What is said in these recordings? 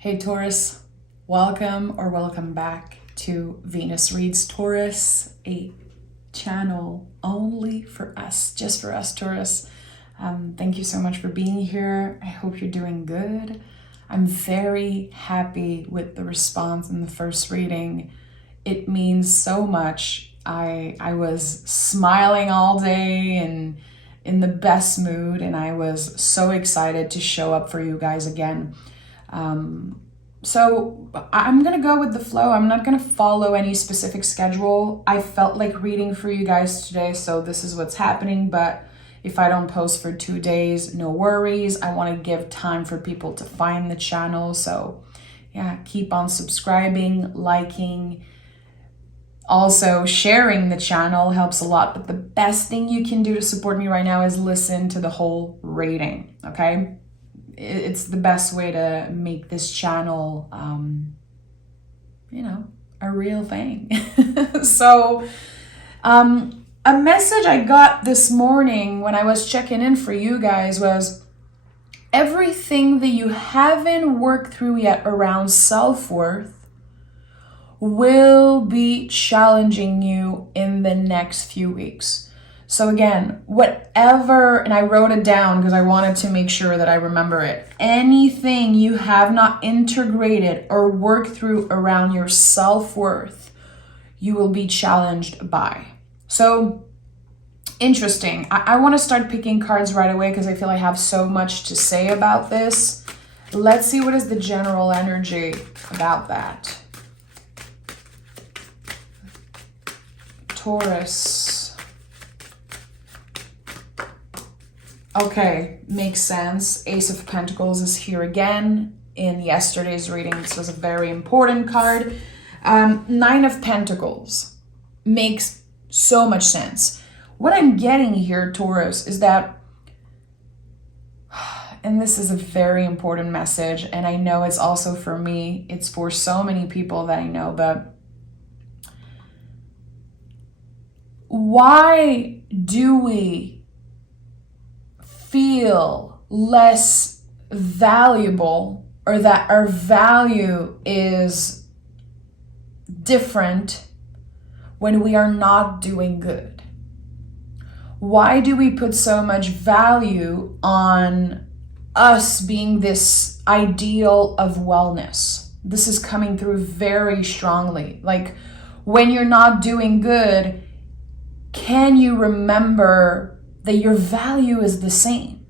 Hey Taurus, welcome back to Venus Reads Taurus, a channel only for us, just for us Taurus. Thank you so much for being here. I hope you're doing good. I'm very happy with the response in the first reading. It means so much. I was smiling all day and in the best mood, and I was so excited to show up for you guys again. So I'm gonna go with the flow. I'm not gonna follow any specific schedule. I felt like reading for you guys today, so this is what's happening. But if I don't post for 2 days, no worries. I want to give time for people to find the channel. So yeah, keep on subscribing, liking. Also, sharing the channel helps a lot. But the best thing you can do to support me right now is listen to the whole reading, okay? It's the best way to make this channel, a real thing. So, a message I got this morning when I was checking in for you guys was everything that you haven't worked through yet around self-worth will be challenging you in the next few weeks. So again, whatever, and I wrote it down because I wanted to make sure that I remember it. Anything you have not integrated or worked through around your self-worth, you will be challenged by. So interesting. I want to start picking cards right away because I feel I have so much to say about this. Let's see what is the general energy about that. Taurus. Okay, makes sense. Ace of Pentacles is here again. In yesterday's reading, this was a very important card. Nine of Pentacles makes so much sense. What I'm getting here, Taurus, is that, and this is a very important message, and I know it's also for me, it's for so many people that I know, but why do we feel less valuable, or that our value is different when we are not doing good? Why do we put so much value on us being this ideal of wellness? This is coming through very strongly. Like, when you're not doing good, can you remember that your value is the same?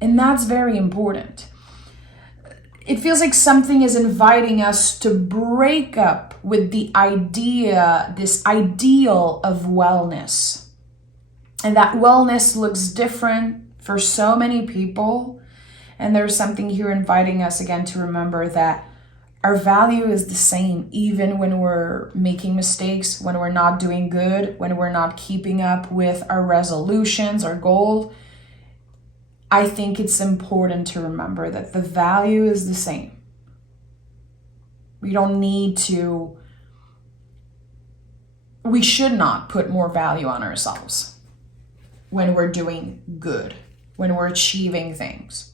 And that's very important. It feels like something is inviting us to break up with the idea, this ideal of wellness. And that wellness looks different for so many people. And there's something here inviting us again to remember that our value is the same, even when we're making mistakes, when we're not doing good, when we're not keeping up with our resolutions, our goals. I think it's important to remember that the value is the same. We should not put more value on ourselves when we're doing good, when we're achieving things.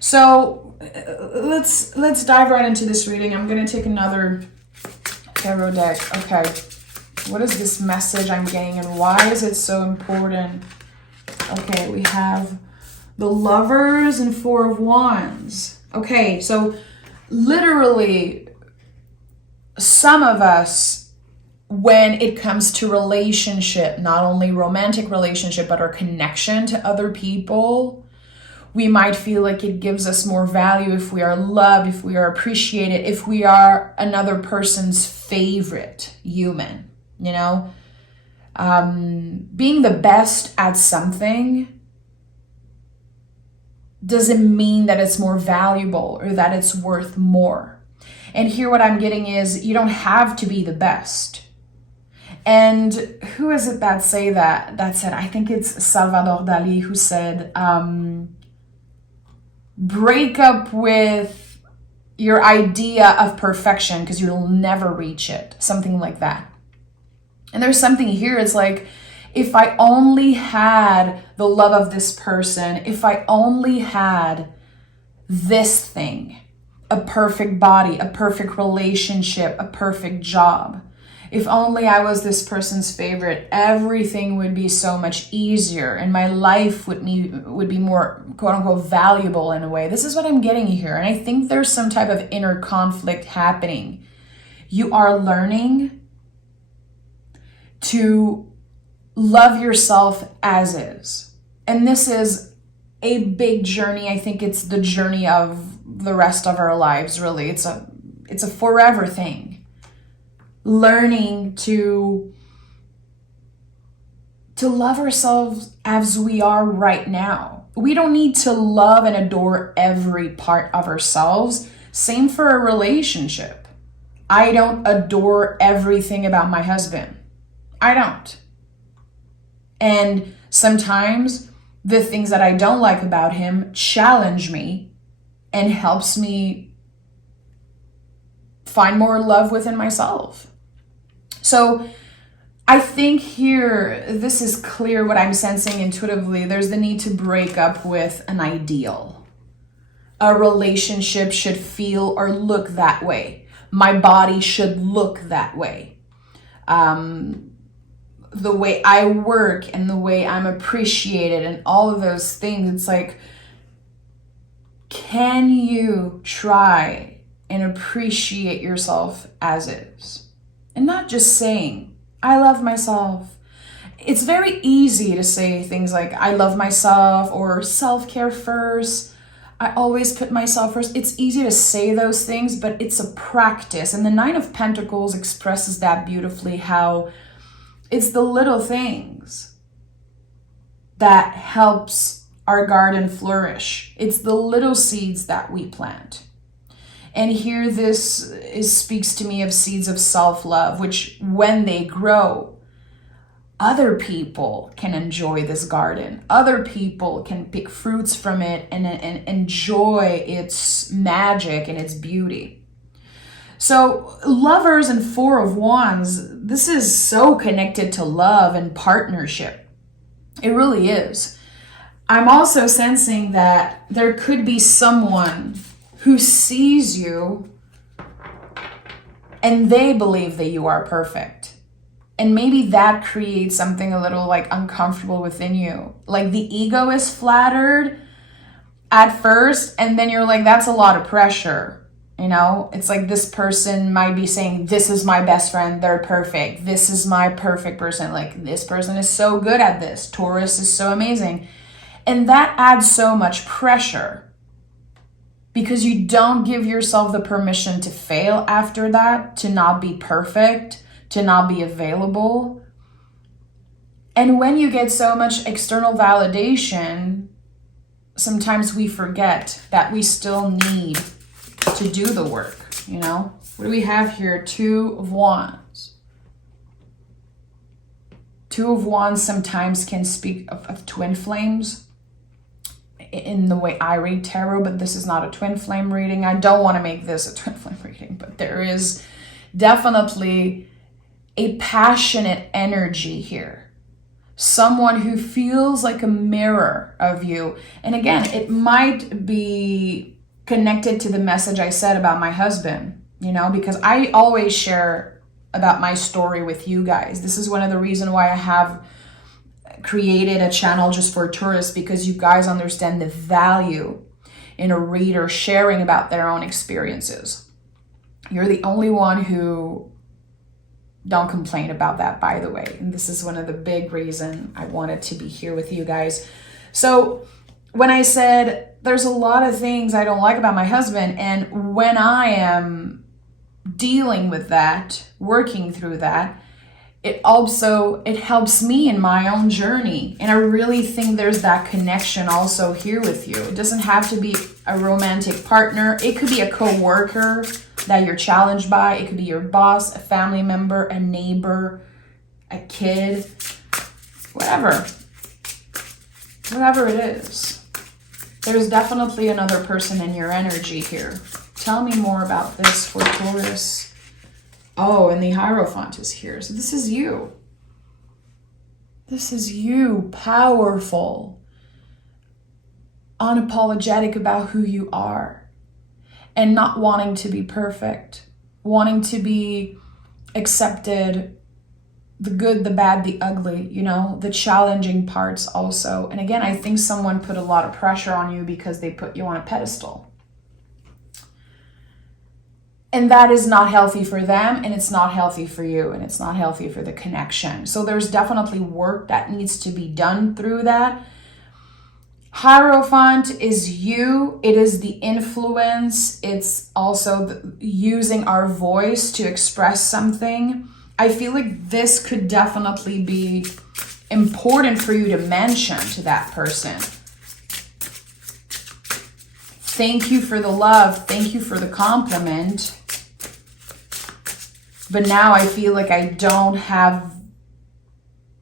So let's dive right into this reading. I'm going to take another tarot deck. Okay, what is this message I'm getting and why is it so important? Okay, we have the Lovers and Four of Wands. Okay, so literally some of us, when it comes to relationship, not only romantic relationship, but our connection to other people, we might feel like it gives us more value if we are loved, if we are appreciated, if we are another person's favorite human, being the best at something doesn't mean that it's more valuable or that it's worth more. And here what I'm getting is you don't have to be the best. And who is it that said, I think it's Salvador Dali who said, break up with your idea of perfection because you'll never reach it. Something like that. And there's something here. It's like, if I only had the love of this person, if I only had this thing, a perfect body, a perfect relationship, a perfect job. If only I was this person's favorite, everything would be so much easier and my life would be more quote unquote valuable in a way. This is what I'm getting here. And I think there's some type of inner conflict happening. You are learning to love yourself as is. And this is a big journey. I think it's the journey of the rest of our lives, really. It's a forever thing. Learning to love ourselves as we are right now. We don't need to love and adore every part of ourselves. Same for a relationship. I don't adore everything about my husband. I don't. And sometimes the things that I don't like about him challenge me and helps me find more love within myself. So I think here, this is clear what I'm sensing intuitively. There's the need to break up with an ideal. A relationship should feel or look that way. My body should look that way. The way I work and the way I'm appreciated and all of those things. It's like, can you try and appreciate yourself as is? And not just saying, I love myself. It's very easy to say things like, I love myself, or self-care first. I always put myself first. It's easy to say those things, but it's a practice. And the Nine of Pentacles expresses that beautifully, how it's the little things that helps our garden flourish. It's the little seeds that we plant. And here speaks to me of seeds of self-love, which when they grow, other people can enjoy this garden. Other people can pick fruits from it and enjoy its magic and its beauty. So lovers and Four of Wands, this is so connected to love and partnership. It really is. I'm also sensing that there could be someone who sees you and they believe that you are perfect. And maybe that creates something a little like uncomfortable within you. Like the ego is flattered at first, and then you're like, that's a lot of pressure. You know, it's like this person might be saying, this is my best friend, they're perfect. This is my perfect person. Like, this person is so good at this. Taurus is so amazing. And that adds so much pressure, because you don't give yourself the permission to fail after that, to not be perfect, to not be available. And when you get so much external validation, sometimes we forget that we still need to do the work, you know? What do we have here? Two of Wands. Two of Wands sometimes can speak of twin flames in the way I read tarot, but this is not a twin flame reading. I don't want to make this a twin flame reading, but there is definitely a passionate energy here. Someone who feels like a mirror of you. And again, it might be connected to the message I said about my husband, you know, because I always share about my story with you guys. This is one of the reasons why I have created a channel just for tourists, because you guys understand the value in a reader sharing about their own experiences. You're the only one who don't complain about that, by the way. And this is one of the big reasons I wanted to be here with you guys. So when I said there's a lot of things I don't like about my husband, and when I am dealing with that, working through that, it helps me in my own journey. And I really think there's that connection also here with you. It doesn't have to be a romantic partner. It could be a coworker that you're challenged by. It could be your boss, a family member, a neighbor, a kid, whatever it is. There's definitely another person in your energy here. Tell me more about this for Taurus. Oh, and the Hierophant is here. So this is you. This is you, powerful. unapologetic about who you are and not wanting to be perfect, wanting to be accepted, the good, the bad, the ugly, the challenging parts also. And again, I think someone put a lot of pressure on you because they put you on a pedestal. And that is not healthy for them, and it's not healthy for you, and it's not healthy for the connection. So there's definitely work that needs to be done through that. Hierophant is you. It is the influence. It's also using our voice to express something. I feel like this could definitely be important for you to mention to that person. Thank you for the love. Thank you for the compliment. But now I feel like I don't have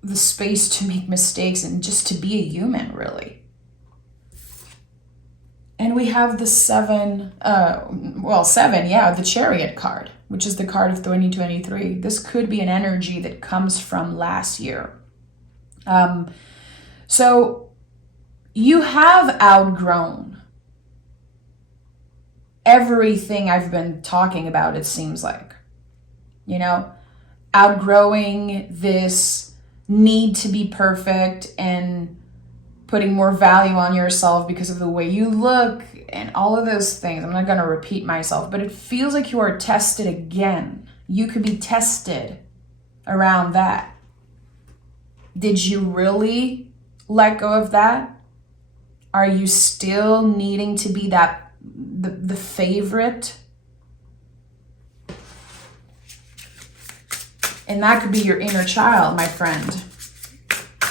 the space to make mistakes and just to be a human, really. And we have the seven, the Chariot card, which is the card of 2023. This could be an energy that comes from last year. So you have outgrown everything I've been talking about, it seems like. Outgrowing this need to be perfect and putting more value on yourself because of the way you look and all of those things. I'm not going to repeat myself, but it feels like you are tested again. You could be tested around that. Did you really let go of that? Are you still needing to be the favorite? And that could be your inner child, my friend.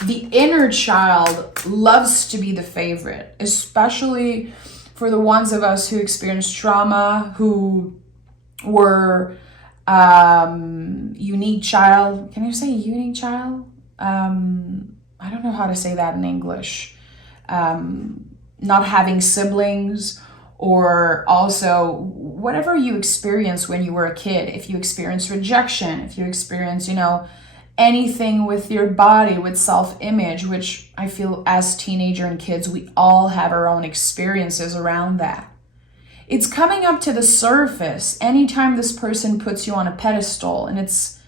The inner child loves to be the favorite, especially for the ones of us who experienced trauma, who were unique child. Can you say unique child? I don't know how to say that in English. Not having siblings, or also whatever you experienced when you were a kid. If you experience rejection, if you experience, anything with your body, with self-image, which I feel as teenager and kids, we all have our own experiences around that. It's coming up to the surface anytime this person puts you on a pedestal, and it's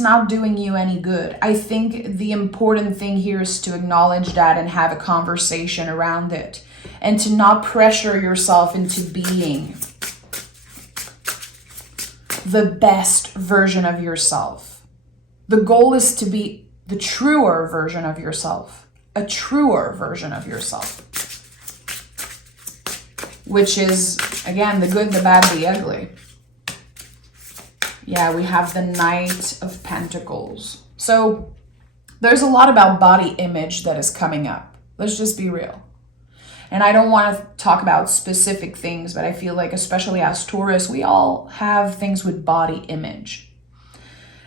not doing you any good. I think the important thing here is to acknowledge that and have a conversation around it, and to not pressure yourself into being the best version of yourself. The goal is to be the truer version of yourself, a truer version of yourself, which is, again, the good, the bad, the ugly. Yeah, we have the Knight of Pentacles. So there's a lot about body image that is coming up. Let's just be real. And I don't want to talk about specific things, but I feel like, especially as Taurus, we all have things with body image.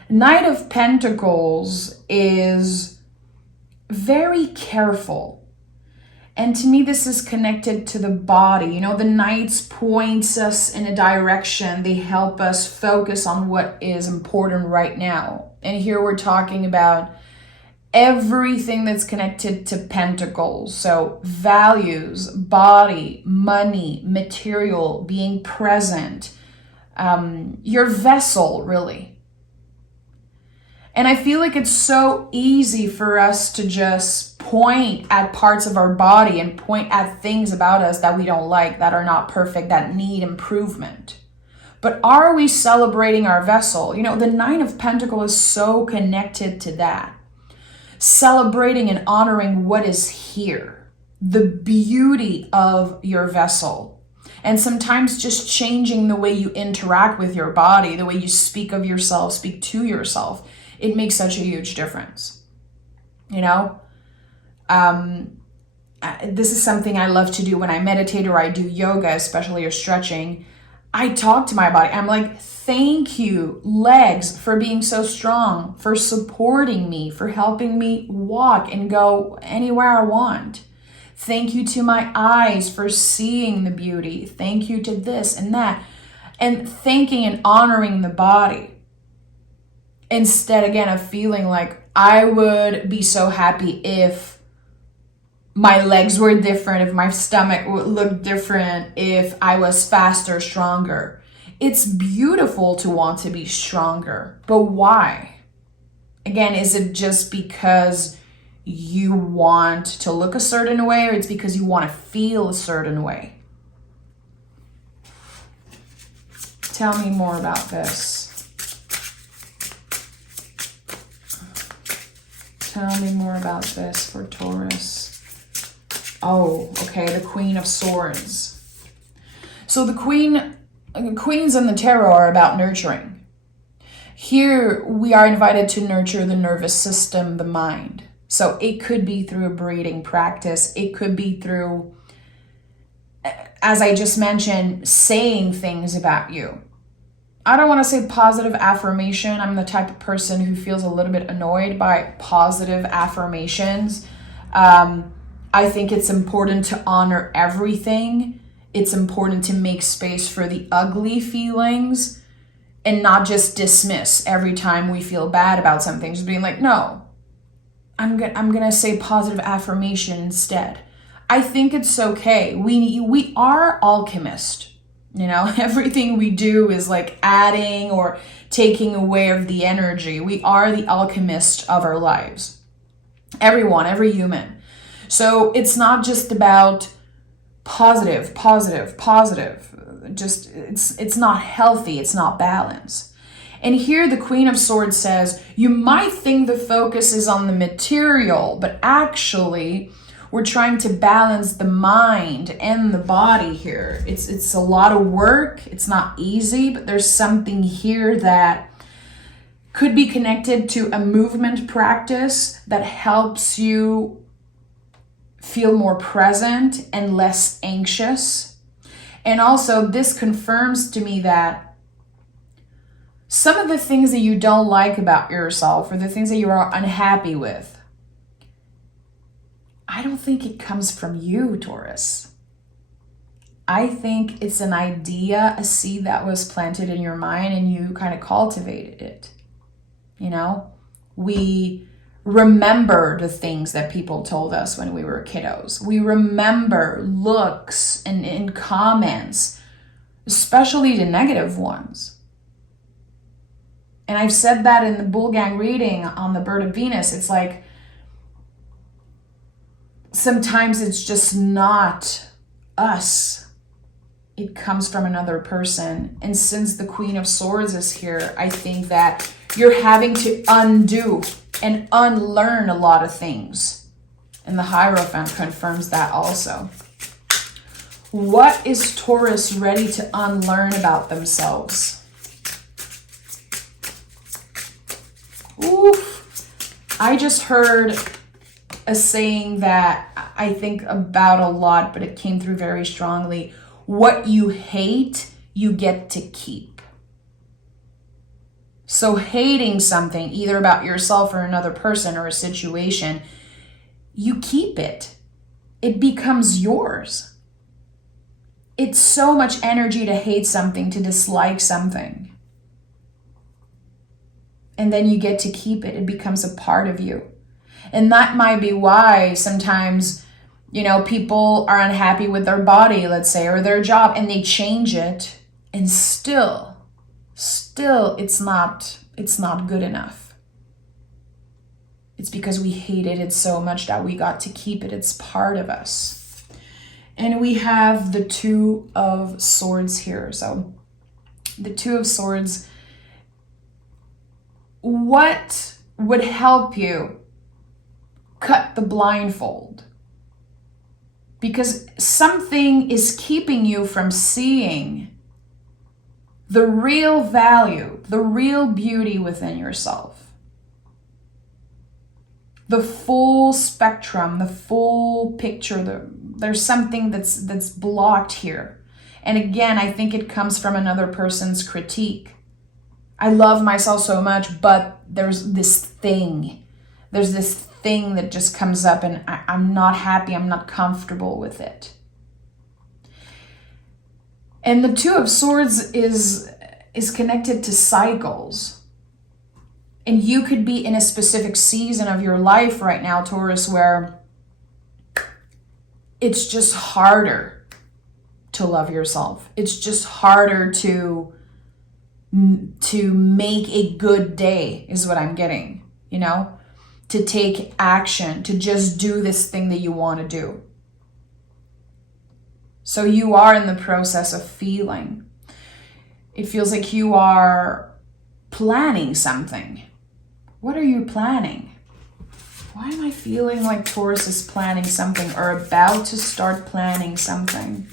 Knight of Pentacles is very careful. And to me, this is connected to the body. The Knights points us in a direction. They help us focus on what is important right now. And here we're talking about everything that's connected to Pentacles. So values, body, money, material, being present, your vessel, really. And I feel like it's so easy for us to just point at parts of our body and point at things about us that we don't like, that are not perfect, that need improvement. But are we celebrating our vessel? The Nine of Pentacles is so connected to that. Celebrating and honoring what is here, the beauty of your vessel. And sometimes just changing the way you interact with your body, the way you speak of yourself, speak to yourself, it makes such a huge difference. This is something I love to do when I meditate or I do yoga, especially, or stretching. I talk to my body. I'm like, thank you, legs, for being so strong, for supporting me, for helping me walk and go anywhere I want. Thank you to my eyes for seeing the beauty. Thank you to this and that. And thanking and honoring the body. Instead, again, of feeling like I would be so happy if my legs were different, if my stomach would look different, if I was faster, stronger. It's beautiful to want to be stronger, but why? Again, is it just because you want to look a certain way, or it's because you want to feel a certain way? Tell me more about this. Tell me more about this for Taurus. Oh, okay, the Queen of Swords. So the Queens in the tarot are about nurturing. Here we are invited to nurture the nervous system, the mind. So it could be through a breathing practice. It could be through, as I just mentioned, saying things about you. I don't want to say positive affirmation. I'm the type of person who feels a little bit annoyed by positive affirmations. I think it's important to honor everything. It's important to make space for the ugly feelings and not just dismiss every time we feel bad about something. Just being like, no, I'm gonna say positive affirmation instead. I think it's okay. We are alchemists. You know, everything we do is like adding or taking away of the energy. We are the alchemist of our lives. Everyone, every human. So it's not just about positive. Just it's not healthy. It's not balanced. And here the Queen of Swords says, you might think the focus is on the material, but actually we're trying to balance the mind and the body here. It's a lot of work. It's not easy, but there's something here that could be connected to a movement practice that helps you feel more present and less anxious. And also this confirms to me that some of the things that you don't like about yourself or the things that you are unhappy with, I don't think it comes from you, Taurus. I think it's an idea, a seed that was planted in your mind and you kind of cultivated it. You know, we remember the things that people told us when we were kiddos. We remember looks and comments, especially the negative ones. And I've said that in the Bull Gang reading on the Bird of Venus. It's like, sometimes it's just not us. It comes from another person. And since the Queen of Swords is here, I think that you're having to undo and unlearn a lot of things. And the Hierophant confirms that also. What is Taurus ready to unlearn about themselves? Oof. I just heard a saying that I think about a lot, but it came through very strongly. What you hate, you get to keep. So hating something, either about yourself or another person or a situation, you keep it. It becomes yours. It's so much energy to hate something, to dislike something. And then you get to keep it. It becomes a part of you. And that might be why sometimes, you know, people are unhappy with their body, let's say, or their job, and they change it, and still it's not good enough. It's because we hated it so much that we got to keep it. It's part of us. And we have the Two of Swords here. So the Two of Swords, what would help you cut the blindfold? Because something is keeping you from seeing the real value, the real beauty within yourself. The full spectrum, the full picture. There's something that's blocked here. And again, I think it comes from another person's critique. I love myself so much, but there's this thing. There's this thing that just comes up and I'm not happy. I'm not comfortable with it. And the Two of Swords is connected to cycles. And you could be in a specific season of your life right now, Taurus, where it's just harder to love yourself. It's just harder to make a good day is what I'm getting, you know, to take action, to just do this thing that you want to do. So you are in the process of feeling. It feels like you are planning something. What are you planning? Why am I feeling like Taurus is planning something or about to start planning something?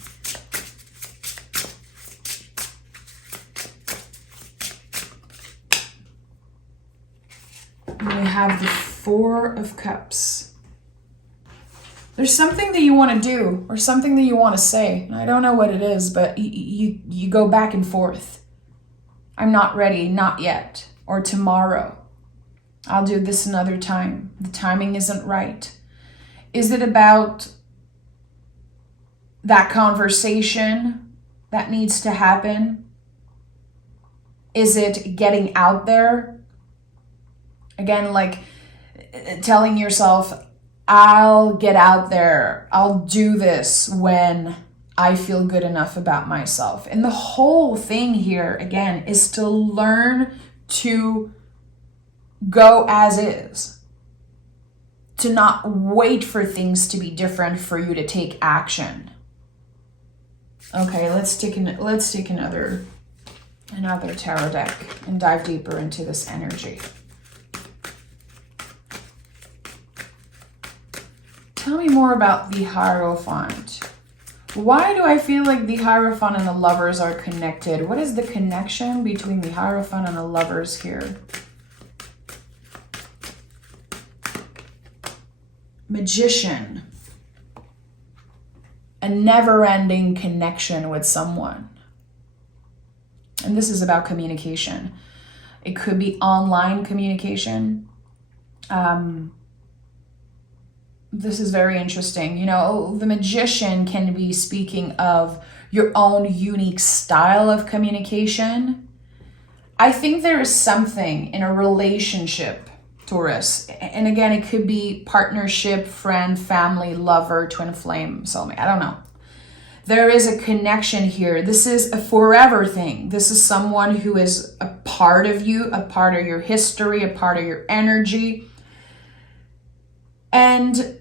We have the Four of Cups. There's something that you want to do or something that you want to say. I don't know what it is, but you go back and forth. I'm not ready, not yet, or tomorrow. I'll do this another time. The timing isn't right. Is it about that conversation that needs to happen? Is it getting out there? Again, like telling yourself, I'll get out there. I'll do this when I feel good enough about myself. And the whole thing here, again, is to learn to go as is. To not wait for things to be different for you to take action. Okay, let's take another tarot deck and dive deeper into this energy. Tell me more about the Hierophant. Why do I feel like the Hierophant and the Lovers are connected? What is the connection between the Hierophant and the Lovers here? Magician. A never-ending connection with someone. And this is about communication. It could be online communication. This is very interesting. You know, the Magician can be speaking of your own unique style of communication. I think there is something in a relationship, Taurus. And again, it could be partnership, friend, family, lover, twin flame, soulmate. I don't know. There is a connection here. This is a forever thing. This is someone who is a part of you, a part of your history, a part of your energy. And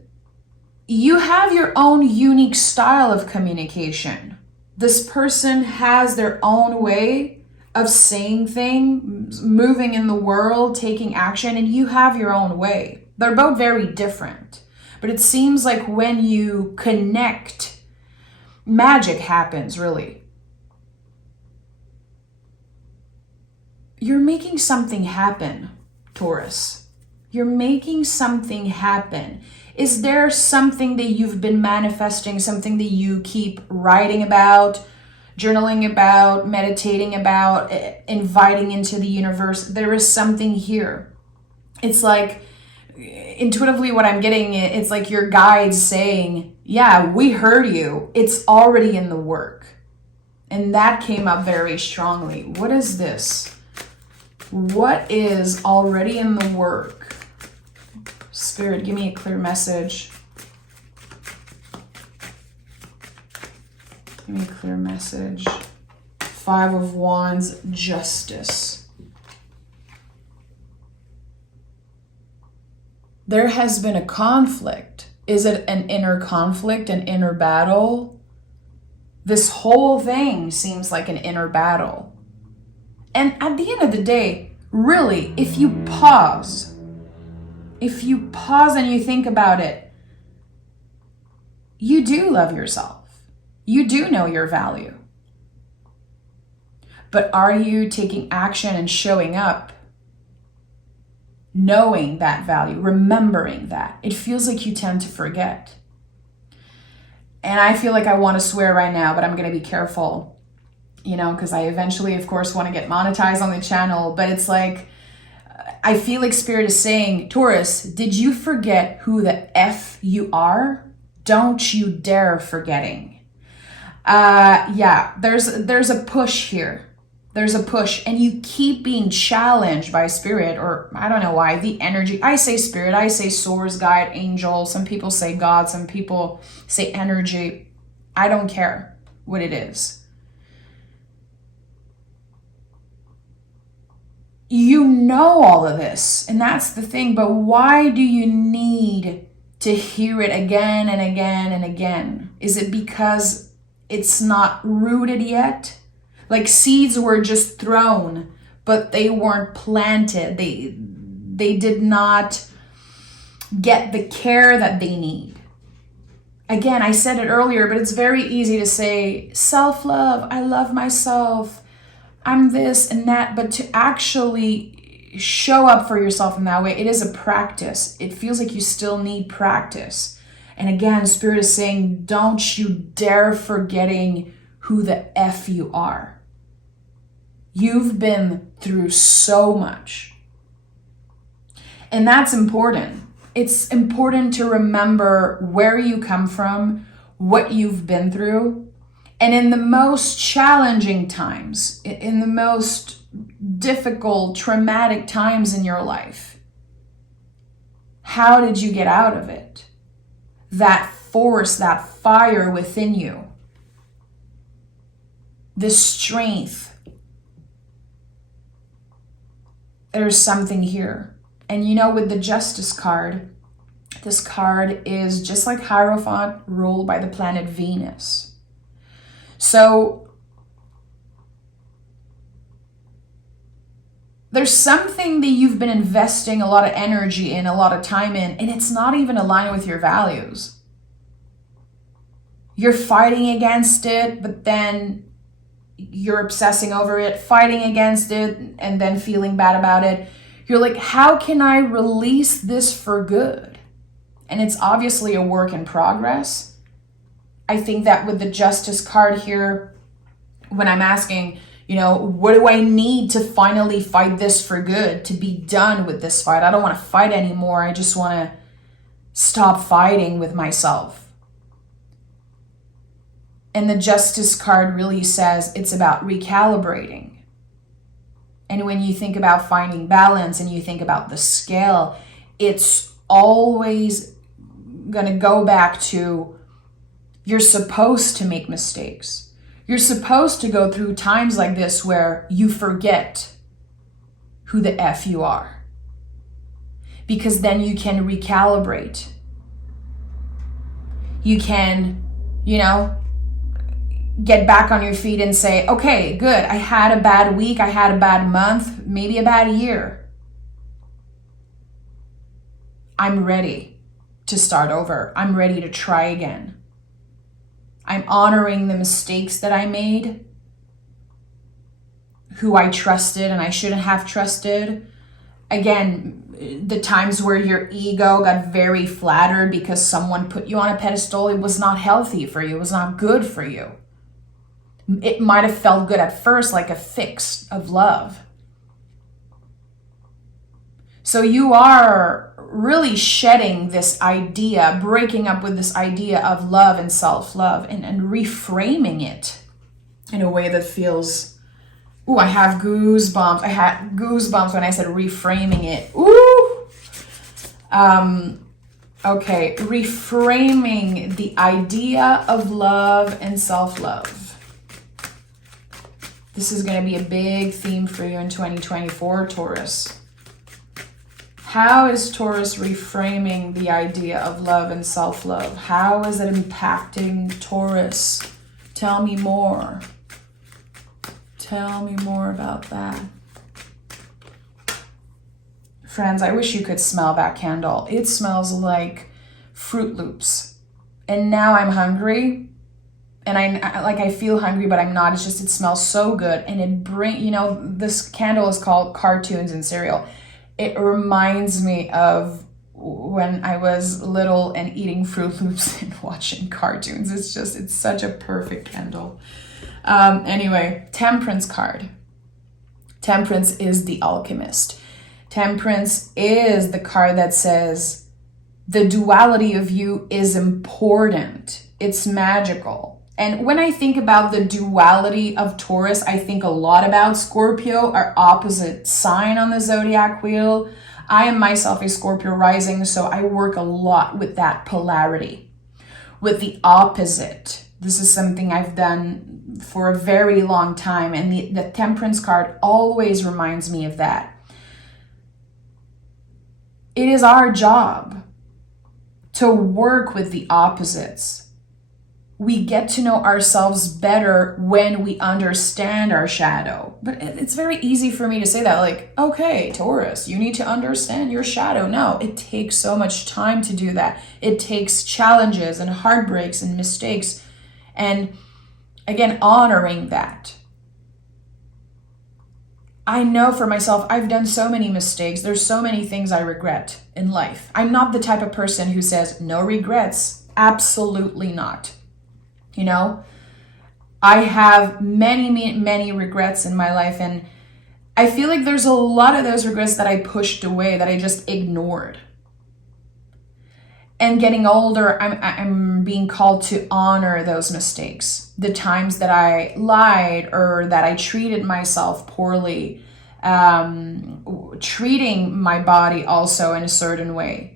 you have your own unique style of communication. This person has their own way of saying things, moving in the world, taking action, and you have your own way. They're both very different. But it seems like when you connect, magic happens, really. You're making something happen, Taurus. You're making something happen. Is there something that you've been manifesting, something that you keep writing about, journaling about, meditating about, inviting into the universe? There is something here. It's like, intuitively what I'm getting, it's like your guides saying, yeah, we heard you. It's already in the work. And that came up very strongly. What is this? What is already in the work? Spirit, give me a clear message. Give me a clear message. Five of Wands, Justice. There has been a conflict. Is it an inner conflict, an inner battle? This whole thing seems like an inner battle. And at the end of the day, really, if you pause and you think about it, you do love yourself. You do know your value. But are you taking action and showing up, knowing that value, remembering that? It feels like you tend to forget. And I feel like I want to swear right now, but I'm going to be careful, you know, because I eventually, of course, want to get monetized on the channel. But it's like, I feel like Spirit is saying, Taurus, did you forget who the F you are? Don't you dare forgetting. Yeah, there's a push here. There's a push, and you keep being challenged by spirit, or I don't know why, the energy. I say spirit, I say source, guide, angel. Some people say God, some people say energy. I don't care what it is. You know all of this, and that's the thing, but why do you need to hear it again and again and again? Is it because it's not rooted yet? Like seeds were just thrown, but they weren't planted. They did not get the care that they need. Again, I said it earlier, but it's very easy to say self-love, I love myself, I'm this and that, but to actually show up for yourself in that way, it is a practice. It feels like you still need practice. And again, Spirit is saying, don't you dare forgetting who the F you are. You've been through so much. And that's important. It's important to remember where you come from, what you've been through. And in the most challenging times, in the most difficult, traumatic times in your life, how did you get out of it? That force, that fire within you, this strength. There's something here. And you know, with the Justice card, this card is just like Hierophant, ruled by the planet Venus. So there's something that you've been investing a lot of energy in, a lot of time in, and it's not even aligned with your values. You're fighting against it, but then you're obsessing over it, fighting against it, and then feeling bad about it. You're like, how can I release this for good? And it's obviously a work in progress. I think that with the Justice card here, when I'm asking, you know, what do I need to finally fight this for good, to be done with this fight? I don't want to fight anymore. I just want to stop fighting with myself. And the Justice card really says it's about recalibrating. And when you think about finding balance and you think about the scale, it's always going to go back to you're supposed to make mistakes. You're supposed to go through times like this where you forget who the F you are. Because then you can recalibrate. You can, you know, get back on your feet and say, okay, good. I had a bad week. I had a bad month, maybe a bad year. I'm ready to start over. I'm ready to try again. I'm honoring the mistakes that I made, who I trusted and I shouldn't have trusted. Again, the times where your ego got very flattered because someone put you on a pedestal, it was not healthy for you. It was not good for you. It might have felt good at first, like a fix of love. So you are really shedding this idea, breaking up with this idea of love and self-love, and reframing it in a way that feels, ooh, I have goosebumps. I had goosebumps when I said reframing it. Ooh. Okay, reframing the idea of love and self-love. This is going to be a big theme for you in 2024, Taurus. How is Taurus reframing the idea of love and self-love? How is it impacting Taurus? Tell me more. Tell me more about that. Friends, I wish you could smell that candle. It smells like Fruit Loops. And now I'm hungry. And I feel hungry, but I'm not. It's just, it smells so good. And this candle is called Cartoons and Cereal. It reminds me of when I was little and eating Fruit Loops and watching cartoons. It's such a perfect candle. Anyway, Temperance card. Temperance is the alchemist. Temperance is the card that says the duality of you is important. It's magical. And when I think about the duality of Taurus, I think a lot about Scorpio, our opposite sign on the zodiac wheel. I am myself a Scorpio rising, so I work a lot with that polarity, with the opposite. This is something I've done for a very long time, and the Temperance card always reminds me of that. It is our job to work with the opposites. We get to know ourselves better when we understand our shadow. But it's very easy for me to say that, like, okay, Taurus, you need to understand your shadow. No, it takes so much time to do that. It takes challenges and heartbreaks and mistakes. And again, honoring that. I know for myself, I've done so many mistakes. There's so many things I regret in life. I'm not the type of person who says no regrets. Absolutely not. You know, I have many regrets in my life, and I feel like there's a lot of those regrets that I pushed away, that I just ignored. And getting older, I'm being called to honor those mistakes. The times that I lied or that I treated myself poorly, treating my body also in a certain way.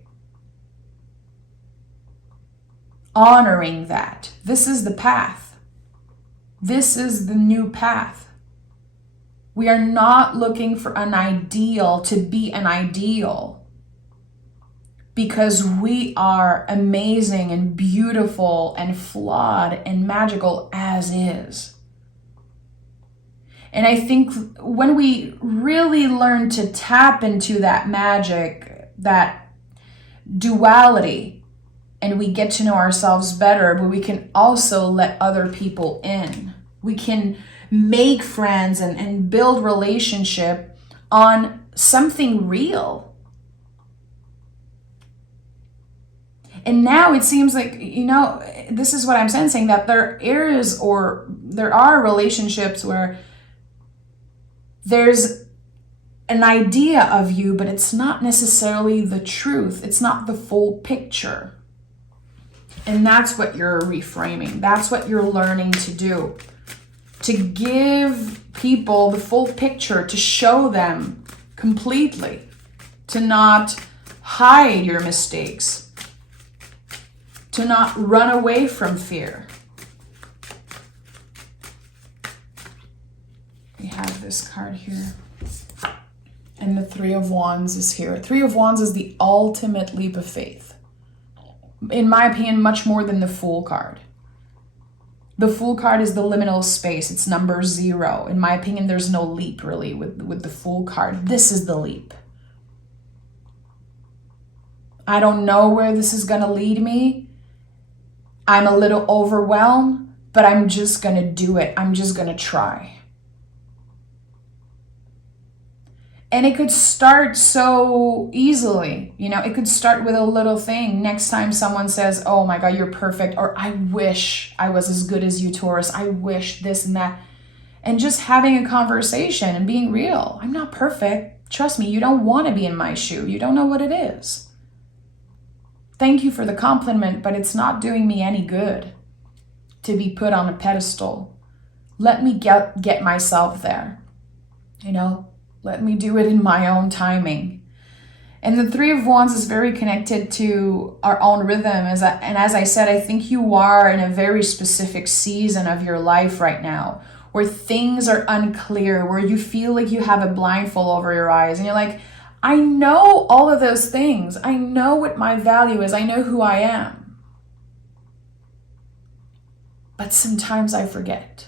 Honoring that. This is the path. This is the new path. We are not looking for an ideal to be an ideal, because we are amazing and beautiful and flawed and magical as is. And I think when we really learn to tap into that magic, that duality, and we get to know ourselves better, but we can also let other people in. We can make friends and build relationship on something real. And now it seems like, you know, this is what I'm sensing, that there are relationships where there's an idea of you, but it's not necessarily the truth. It's not the full picture. And that's what you're reframing. That's what you're learning to do. To give people the full picture, to show them completely, to not hide your mistakes, to not run away from fear. We have this card here. And the Three of Wands is here. Three of Wands is the ultimate leap of faith. In my opinion, much more than the Fool card. The Fool card is the liminal space. It's number 0. In my opinion, there's no leap really with the Fool card. This is the leap. I don't know where this is going to lead me. I'm a little overwhelmed, but I'm just going to do it. I'm just going to try. And it could start so easily, you know, it could start with a little thing. Next time someone says, oh my God, you're perfect. Or I wish I was as good as you, Taurus. I wish this and that. And just having a conversation and being real. I'm not perfect. Trust me, you don't want to be in my shoe. You don't know what it is. Thank you for the compliment, but it's not doing me any good to be put on a pedestal. Let me get myself there, you know. Let me do it in my own timing. And the Three of Wands is very connected to our own rhythm. And as I said, I think you are in a very specific season of your life right now, where things are unclear, where you feel like you have a blindfold over your eyes. And you're like, I know all of those things. I know what my value is. I know who I am. But sometimes I forget.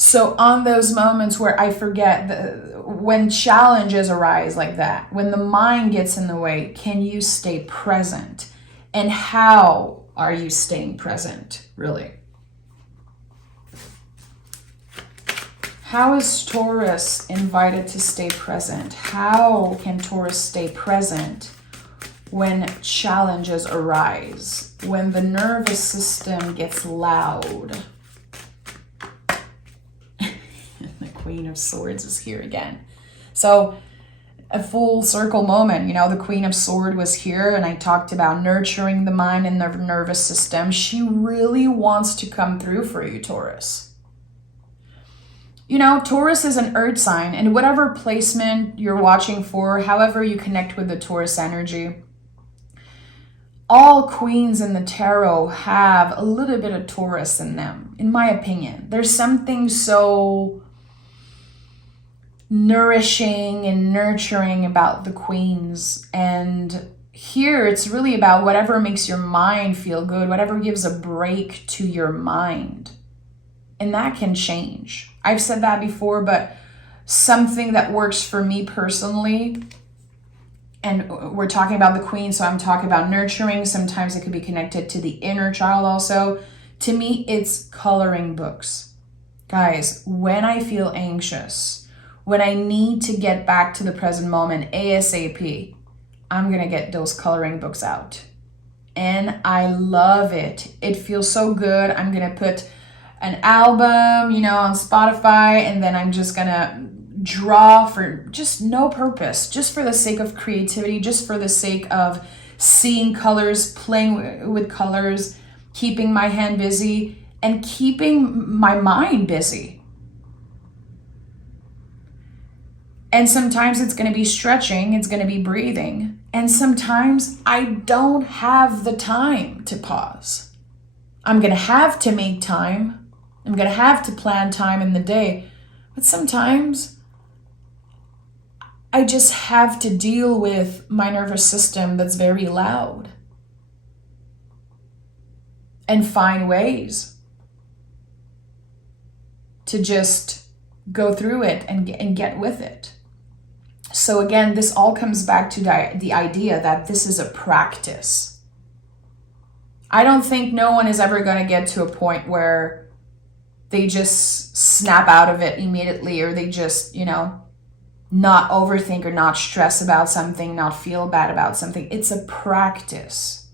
So on those moments where I forget, when challenges arise like that, when the mind gets in the way, can you stay present? And how are you staying present, really? How is Taurus invited to stay present? How can Taurus stay present when challenges arise, when the nervous system gets loud? The Queen of Swords is here again. So a full circle moment. You know, the Queen of Swords was here and I talked about nurturing the mind and the nervous system. She really wants to come through for you, Taurus. You know, Taurus is an earth sign, and whatever placement you're watching for, however you connect with the Taurus energy, all queens in the tarot have a little bit of Taurus in them, in my opinion. There's something so nourishing and nurturing about the queens. And here it's really about whatever makes your mind feel good, whatever gives a break to your mind. And that can change. I've said that before, but something that works for me personally, and we're talking about the queen, so I'm talking about nurturing. Sometimes it could be connected to the inner child also. To me, it's coloring books. Guys, when I feel anxious, when I need to get back to the present moment ASAP, I'm going to get those coloring books out. And I love it. It feels so good. I'm going to put an album, you know, on Spotify, and then I'm just going to draw for just no purpose, just for the sake of creativity, just for the sake of seeing colors, playing with colors, keeping my hand busy, and keeping my mind busy. And sometimes it's going to be stretching, it's going to be breathing, and sometimes I don't have the time to pause. I'm going to have to make time. I'm going to have to plan time in the day, but sometimes I just have to deal with my nervous system that's very loud and find ways to just go through it and get with it. So again, this all comes back to the idea that this is a practice. I don't think no one is ever going to get to a point where they just snap out of it immediately, or they just, you know, not overthink or not stress about something, not feel bad about something. It's a practice.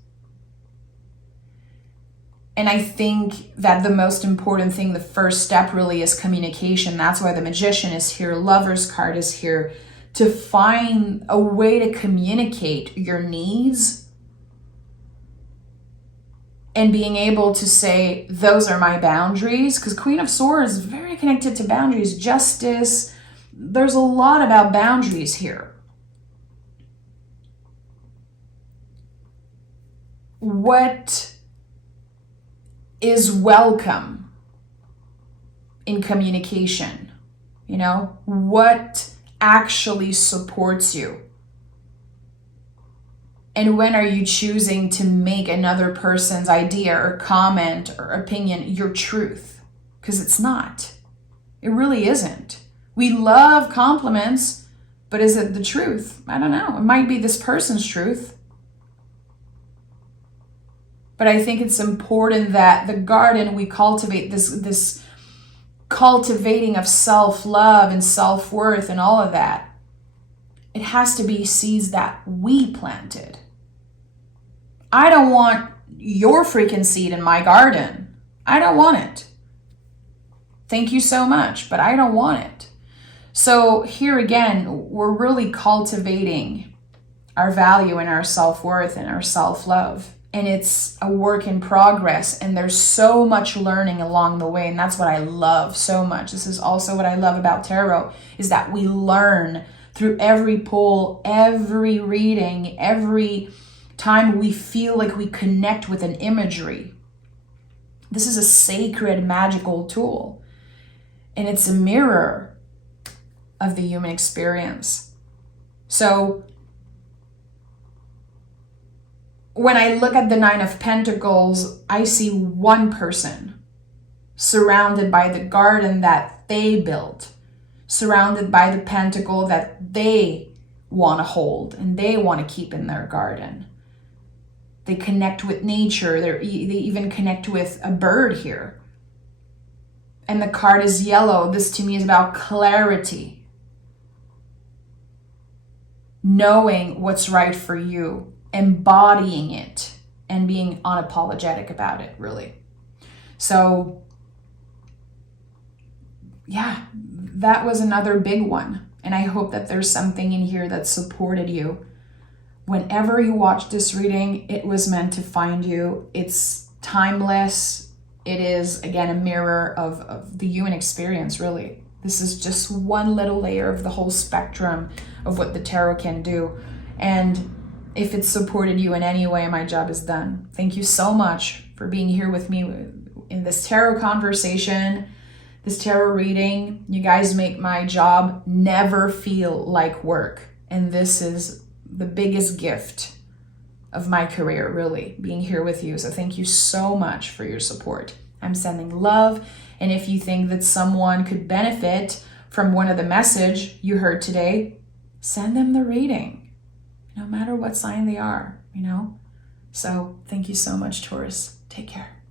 And I think that the most important thing, the first step really is communication. That's why the Magician is here, Lover's card is here, to find a way to communicate your needs and being able to say, those are my boundaries. Because Queen of Swords is very connected to boundaries, justice. There's a lot about boundaries here. What is welcome in communication? You know, what actually supports you? And when are you choosing to make another person's idea or comment or opinion your truth? Because it's not. It really isn't. We love compliments, but is it the truth? I don't know. It might be this person's truth. But I think it's important that the garden, we cultivate this cultivating of self-love and self-worth and all of that. It has to be seeds that we planted. I don't want your freaking seed in my garden. I don't want it. Thank you so much, but I don't want it. So here again, we're really cultivating our value and our self-worth and our self-love. And it's a work in progress. And there's so much learning along the way. And that's what I love so much. This is also what I love about tarot, is that we learn through every pull, every reading, every time we feel like we connect with an imagery. This is a sacred, magical tool. And it's a mirror of the human experience. So when I look at the Nine of Pentacles, I see one person surrounded by the garden that they built, surrounded by the pentacle that they want to hold and they want to keep in their garden. They connect with nature. They even connect with a bird here. And the card is yellow. This to me is about clarity. Knowing what's right for you, embodying it, and being unapologetic about it, really. So, yeah, that was another big one. And I hope that there's something in here that supported you. Whenever you watch this reading, it was meant to find you. It's timeless. It is, again, a mirror of the human experience, really. This is just one little layer of the whole spectrum of what the tarot can do. And if it supported you in any way, my job is done. Thank you so much for being here with me in this tarot conversation, this tarot reading. You guys make my job never feel like work. And this is the biggest gift of my career, really, being here with you. So thank you so much for your support. I'm sending love. And if you think that someone could benefit from one of the message you heard today, send them the reading, no matter what sign they are, So thank you so much, Taurus. Take care.